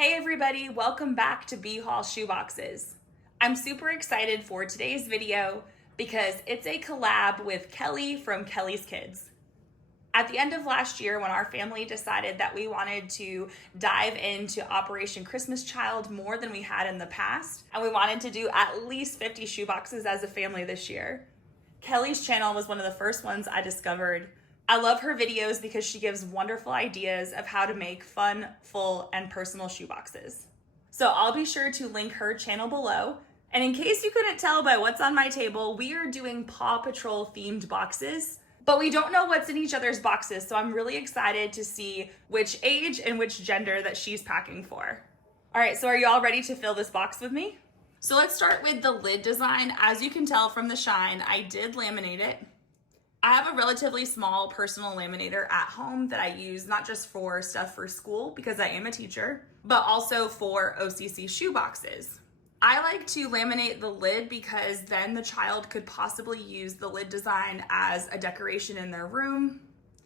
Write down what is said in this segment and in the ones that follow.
Hey everybody, welcome back to B-Haul Shoeboxes. I'm super excited for today's video because it's a collab with Kelly from Kelly's Kids. At the end of last year, when our family decided that we wanted to dive into Operation Christmas Child more than we had in the past, and we wanted to do at least 50 shoeboxes as a family this year, Kelly's channel was one of the first ones I discovered. I love her videos because she gives wonderful ideas of how to make fun, full, and personal shoeboxes. So I'll be sure to link her channel below. And in case you couldn't tell by what's on my table, we are doing Paw Patrol themed boxes, but we don't know what's in each other's boxes. So I'm really excited to see which age and which gender that she's packing for. All right, so are you all ready to fill this box with me? So let's start with the lid design. As you can tell from the shine, I did laminate it. I have a relatively small personal laminator at home that I use not just for stuff for school because I am a teacher, but also for OCC shoe boxes. I like to laminate the lid because then the child could possibly use the lid design as a decoration in their room.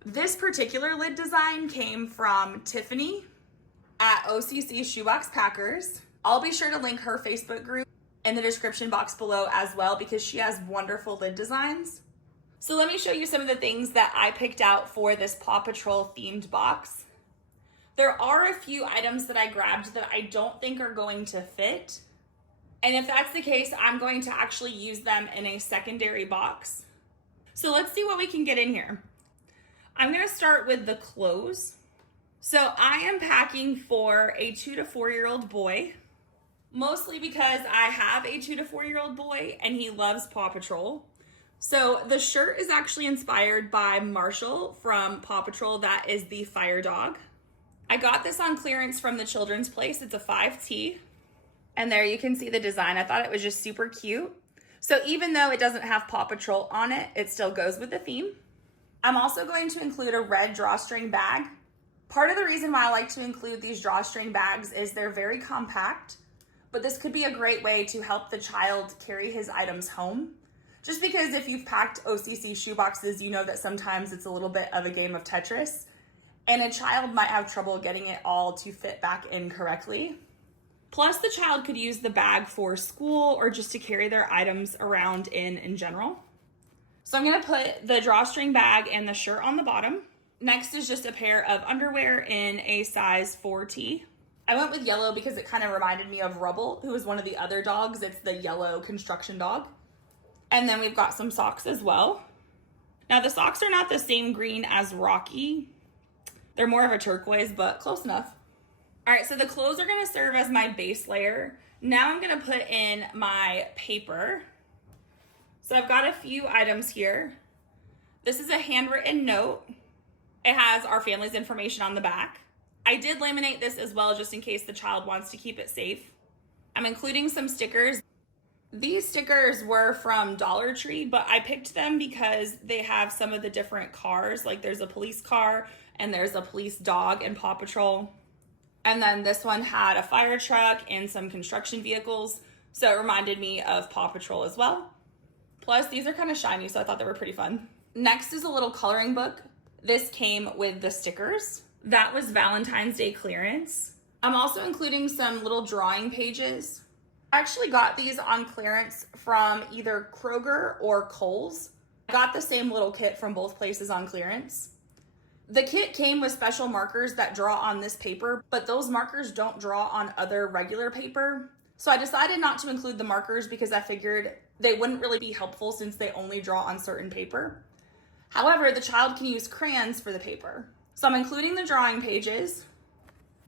This particular lid design came from Tiffany at OCC Shoebox Packers. I'll be sure to link her Facebook group in the description box below as well because she has wonderful lid designs. So let me show you some of the things that I picked out for this Paw Patrol themed box. There are a few items that I grabbed that I don't think are going to fit. And if that's the case, I'm going to actually use them in a secondary box. So let's see what we can get in here. I'm gonna start with the clothes. So I am packing for a 2 to 4 year old boy, mostly because I have a 2 to 4 year old boy and he loves Paw Patrol. So the shirt is actually inspired by Marshall from Paw Patrol. That is the fire dog. I got this on clearance from the Children's Place. It's a 5T. And there you can see the design. I thought it was just super cute. So even though it doesn't have Paw Patrol on it, it still goes with the theme. I'm also going to include a red drawstring bag. Part of the reason why I like to include these drawstring bags is they're very compact, but this could be a great way to help the child carry his items home. Just because if you've packed OCC shoeboxes, you know that sometimes it's a little bit of a game of Tetris, and a child might have trouble getting it all to fit back in correctly. Plus, the child could use the bag for school or just to carry their items around in general. So I'm gonna put the drawstring bag and the shirt on the bottom. Next is just a pair of underwear in a size 4T. I went with yellow because it kind of reminded me of Rubble, who is one of the other dogs. It's the yellow construction dog. And then we've got some socks as well. Now the socks are not the same green as Rocky. They're more of a turquoise, but close enough. All right, so the clothes are gonna serve as my base layer. Now I'm gonna put in my paper. So I've got a few items here. This is a handwritten note. It has our family's information on the back. I did laminate this as well just in case the child wants to keep it safe. I'm including some stickers. These stickers were from Dollar Tree, but I picked them because they have some of the different cars. Like there's a police car and there's a police dog in Paw Patrol. And then this one had a fire truck and some construction vehicles. So it reminded me of Paw Patrol as well. Plus these are kind of shiny, so I thought they were pretty fun. Next is a little coloring book. This came with the stickers. That was Valentine's Day clearance. I'm also including some little drawing pages. I actually got these on clearance from either Kroger or Kohl's. I got the same little kit from both places on clearance. The kit came with special markers that draw on this paper, but those markers don't draw on other regular paper. So I decided not to include the markers because I figured they wouldn't really be helpful since they only draw on certain paper. However, the child can use crayons for the paper. So I'm including the drawing pages.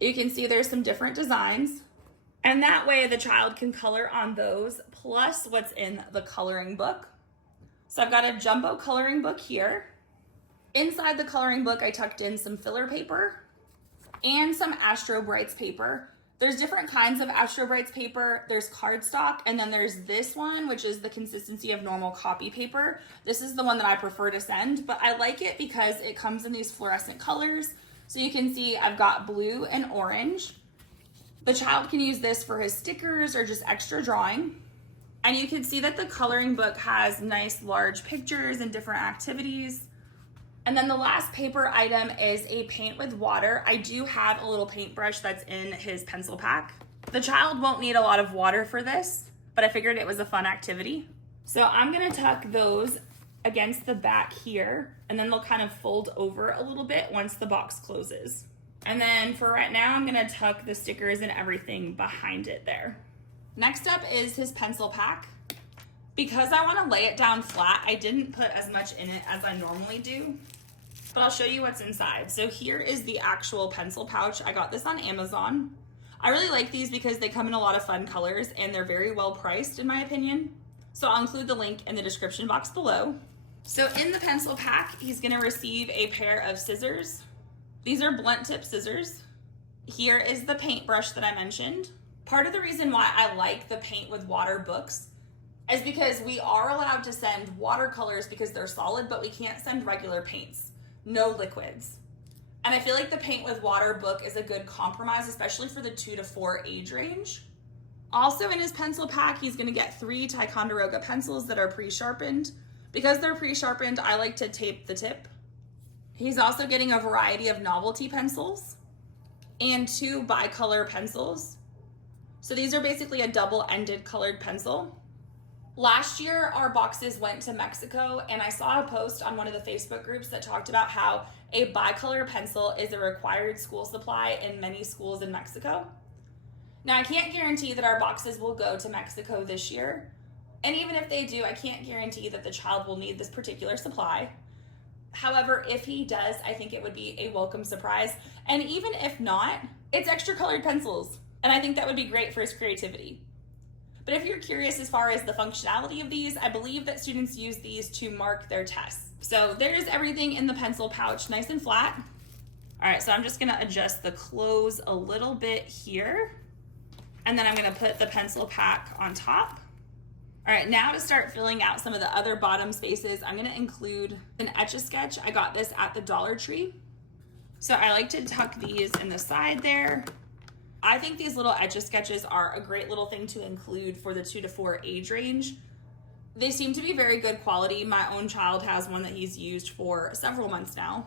You can see there's some different designs. And that way the child can color on those plus what's in the coloring book. So I've got a jumbo coloring book here. Inside the coloring book, I tucked in some filler paper and some Astro Brights paper. There's different kinds of Astro Brights paper. There's cardstock, and then there's this one, which is the consistency of normal copy paper. This is the one that I prefer to send, but I like it because it comes in these fluorescent colors. So you can see I've got blue and orange. The child can use this for his stickers or just extra drawing. And you can see that the coloring book has nice large pictures and different activities. And then the last paper item is a paint with water. I do have a little paintbrush that's in his pencil pack. The child won't need a lot of water for this, but I figured it was a fun activity. So I'm gonna tuck those against the back here, and then they'll kind of fold over a little bit once the box closes. And then for right now, I'm gonna tuck the stickers and everything behind it there. Next up is his pencil pack. Because I wanna lay it down flat, I didn't put as much in it as I normally do, but I'll show you what's inside. So here is the actual pencil pouch. I got this on Amazon. I really like these because they come in a lot of fun colors and they're very well priced in my opinion. So I'll include the link in the description box below. So in the pencil pack, he's gonna receive a pair of scissors. These are blunt tip scissors. Here is the paintbrush that I mentioned. Part of the reason why I like the paint with water books is because we are allowed to send watercolors because they're solid, but we can't send regular paints, no liquids. And I feel like the paint with water book is a good compromise, especially for the 2 to 4 age range. Also in his pencil pack, he's gonna get 3 Ticonderoga pencils that are pre-sharpened. Because they're pre-sharpened, I like to tape the tip. He's also getting a variety of novelty pencils and 2 bicolor pencils. So these are basically a double-ended colored pencil. Last year, our boxes went to Mexico, and I saw a post on one of the Facebook groups that talked about how a bicolor pencil is a required school supply in many schools in Mexico. Now, I can't guarantee that our boxes will go to Mexico this year, and even if they do, I can't guarantee that the child will need this particular supply. However, if he does, I think it would be a welcome surprise, and even if not, it's extra colored pencils, and I think that would be great for his creativity. But if you're curious as far as the functionality of these, I believe that students use these to mark their tests. So there's everything in the pencil pouch, nice and flat. All right, so I'm just gonna adjust the close a little bit here, and then I'm gonna put the pencil pack on top. All right, now to start filling out some of the other bottom spaces, I'm gonna include an Etch-a-Sketch. I got this at the Dollar Tree. So I like to tuck these in the side there. I think these little Etch-a-Sketches are a great little thing to include for the 2 to 4 age range. They seem to be very good quality. My own child has one that he's used for several months now.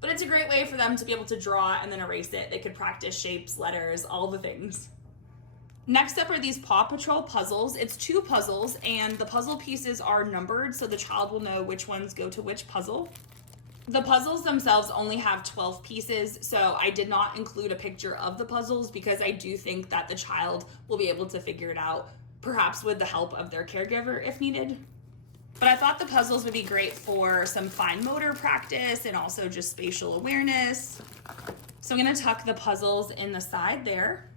But it's a great way for them to be able to draw and then erase it. They could practice shapes, letters, all the things. Next up are these Paw Patrol puzzles. It's 2 puzzles, and the puzzle pieces are numbered so the child will know which ones go to which puzzle. The puzzles themselves only have 12 pieces, so I did not include a picture of the puzzles because I do think that the child will be able to figure it out, perhaps with the help of their caregiver if needed. But I thought the puzzles would be great for some fine motor practice and also just spatial awareness. So I'm gonna tuck the puzzles in the side there.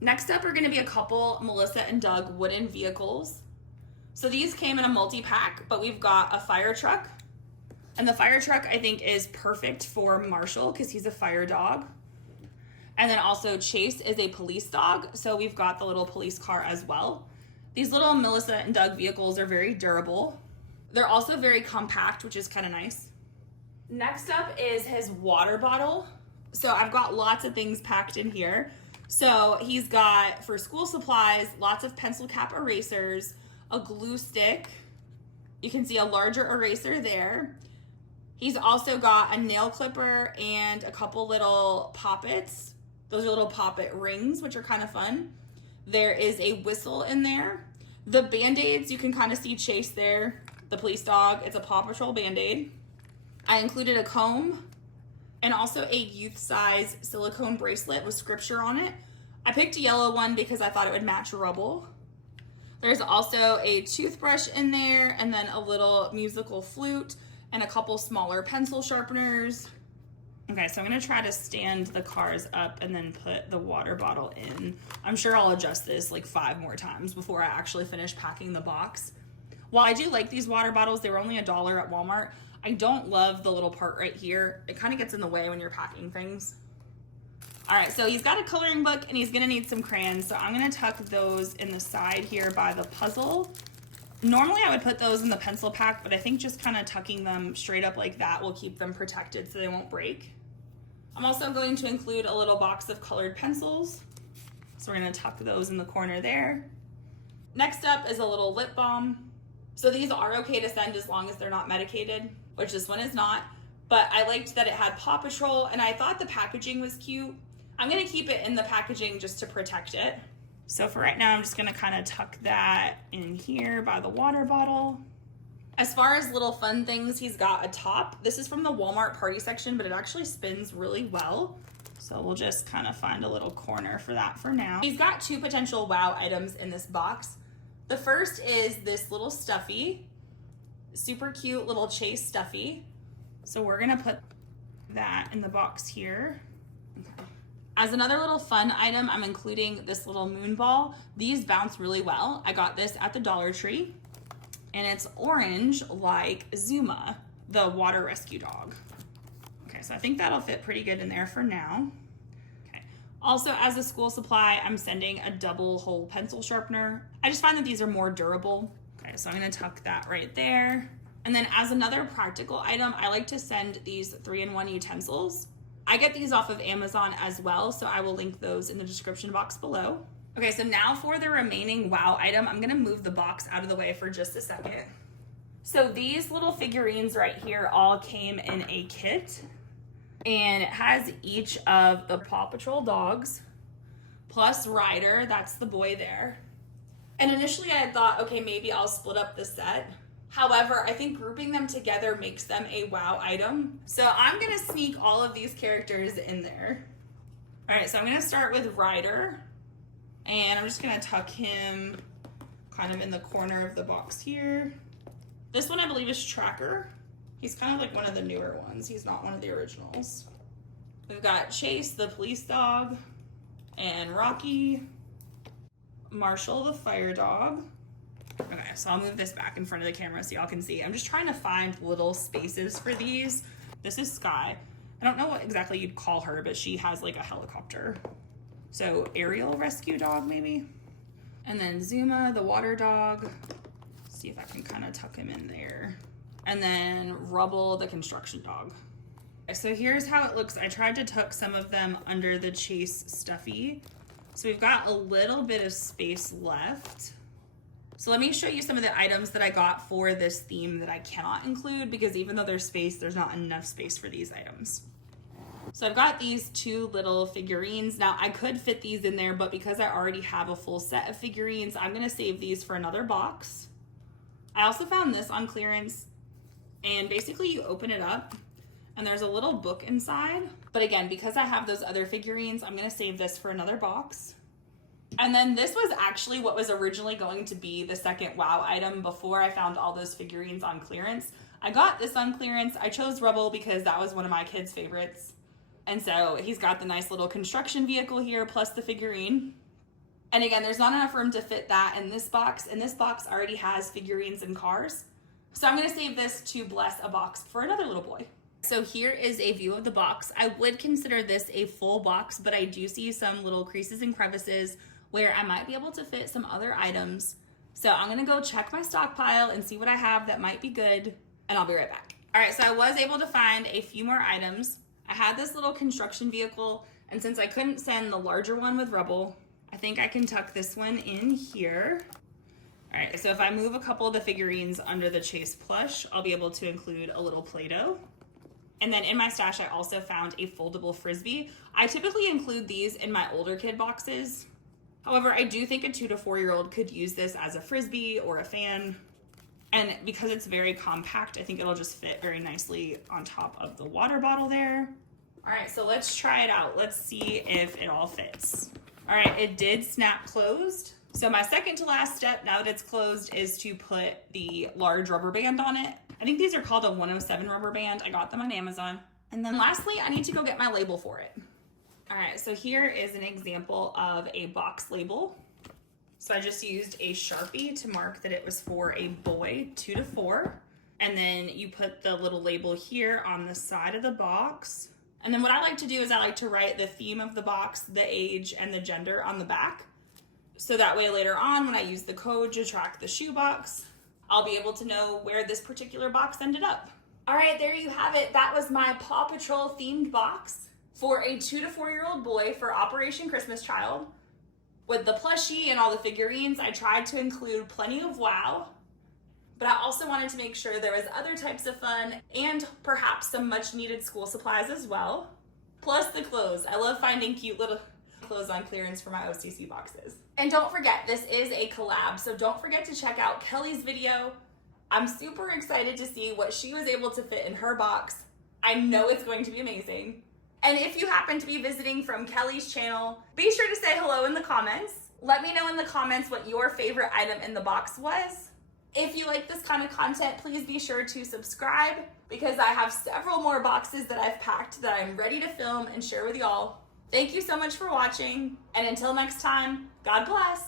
Next up are gonna be a couple Melissa and Doug wooden vehicles. So these came in a multi-pack, but we've got a fire truck. And the fire truck, I think, is perfect for Marshall because he's a fire dog. And then also Chase is a police dog, so we've got the little police car as well. These little Melissa and Doug vehicles are very durable. They're also very compact, which is kind of nice. Next up is his water bottle. So I've got lots of things packed in here. So he's got, for school supplies, lots of pencil cap erasers, a glue stick. You can see a larger eraser there. He's also got a nail clipper and a couple little poppets. Those are little poppet rings, which are kind of fun. There is a whistle in there. The Band-Aids, you can kind of see Chase there, the police dog. It's a Paw Patrol Band-Aid. I included a comb and also a youth size silicone bracelet with scripture on it. I picked a yellow one because I thought it would match rubble. There's also a toothbrush in there and then a little musical flute and a couple smaller pencil sharpeners. Okay, so I'm gonna try to stand the cars up and then put the water bottle in. I'm sure I'll adjust this like 5 more times before I actually finish packing the box. While I do like these water bottles, they were only $1 at Walmart. I don't love the little part right here. It kind of gets in the way when you're packing things. All right, so he's got a coloring book and he's gonna need some crayons. So I'm gonna tuck those in the side here by the puzzle. Normally I would put those in the pencil pack, but I think just kind of tucking them straight up like that will keep them protected so they won't break. I'm also going to include a little box of colored pencils. So we're gonna tuck those in the corner there. Next up is a little lip balm. So these are okay to send as long as they're not medicated, which this one is not. but I liked that it had Paw Patrol and I thought the packaging was cute. I'm gonna keep it in the packaging just to protect it. So for right now, I'm just gonna kind of tuck that in here by the water bottle. As far as little fun things, he's got a top. This is from the Walmart party section, but it actually spins really well. So we'll just kind of find a little corner for that for now. He's got two potential wow items in this box. The first is this little stuffy, super cute little Chase stuffy. So we're gonna put that in the box here. Okay. As another little fun item, I'm including this little moon ball. These bounce really well. I got this at the Dollar Tree, and it's orange like Zuma, the water rescue dog. Okay, so I think that'll fit pretty good in there for now. Okay. Also, as a school supply, I'm sending a double hole pencil sharpener. I just find that these are more durable. Okay, so I'm gonna tuck that right there. And then as another practical item, I like to send these 3-in-1 utensils. I get these off of Amazon as well, so I will link those in the description box below. Okay, so now for the remaining wow item, I'm gonna move the box out of the way for just a second. So these little figurines right here all came in a kit, and it has each of the Paw Patrol dogs, plus Ryder, that's the boy there. And initially I had thought, okay, maybe I'll split up the set. However, I think grouping them together makes them a wow item. So I'm gonna sneak all of these characters in there. All right, so I'm gonna start with Ryder, and I'm just gonna tuck him kind of in the corner of the box here. This one I believe is Tracker. He's kind of like one of the newer ones. He's not one of the originals. We've got Chase, the police dog, and Rocky, Marshall, the fire dog. Okay, so I'll move this back in front of the camera so y'all can see. I'm just trying to find little spaces for these. This is Sky. I don't know what exactly you'd call her, but she has like a helicopter. So aerial rescue dog maybe. And then Zuma, the water dog. Let's see if I can kind of tuck him in there. And then Rubble, the construction dog. Okay, so here's how it looks. I tried to tuck some of them under the Chase stuffy. So we've got a little bit of space left. So let me show you some of the items that I got for this theme that I cannot include, because even though there's space, there's not enough space for these items. So I've got these two little figurines. Now I could fit these in there, but because I already have a full set of figurines, I'm gonna save these for another box. I also found this on clearance, and basically you open it up and there's a little book inside. But again, because I have those other figurines, I'm gonna save this for another box. And then this was actually what was originally going to be the second wow item before I found all those figurines on clearance. I got this on clearance. I chose Rubble because that was one of my kids' favorites. And so he's got the nice little construction vehicle here plus the figurine. And again, there's not enough room to fit that in this box, and this box already has figurines and cars. So I'm gonna save this to bless a box for another little boy. So here is a view of the box. I would consider this a full box, but I do see some little creases and crevices where I might be able to fit some other items. So I'm gonna go check my stockpile and see what I have that might be good, and I'll be right back. All right, so I was able to find a few more items. I had this little construction vehicle, and since I couldn't send the larger one with Rubble, I think I can tuck this one in here. All right, so if I move a couple of the figurines under the Chase plush, I'll be able to include a little Play-Doh. And then in my stash, I also found a foldable Frisbee. I typically include these in my older kid boxes. However, I do think a 2 to 4 year old could use this as a Frisbee or a fan. And because it's very compact, I think it'll just fit very nicely on top of the water bottle there. All right, so let's try it out. Let's see if it all fits. All right, it did snap closed. So my second to last step, now that it's closed, is to put the large rubber band on it. I think these are called a 107 rubber band. I got them on Amazon. And then lastly, I need to go get my label for it. All right, so here is an example of a box label. So I just used a Sharpie to mark that it was for a boy, 2 to 4. And then you put the little label here on the side of the box. And then what I like to do is I like to write the theme of the box, the age, and the gender on the back. So that way later on, when I use the code to track the shoebox, I'll be able to know where this particular box ended up. All right, there you have it. That was my Paw Patrol themed box for a 2 to 4 year old boy for Operation Christmas Child. With the plushie and all the figurines, I tried to include plenty of wow, but I also wanted to make sure there was other types of fun and perhaps some much needed school supplies as well. Plus the clothes. I love finding cute little clothes on clearance for my OCC boxes. And don't forget, this is a collab, so don't forget to check out Kelly's video. I'm super excited to see what she was able to fit in her box. I know it's going to be amazing. And if you happen to be visiting from Kelly's channel, be sure to say hello in the comments. Let me know in the comments what your favorite item in the box was. If you like this kind of content, please be sure to subscribe because I have several more boxes that I've packed that I'm ready to film and share with y'all. Thank you so much for watching, and until next time, God bless.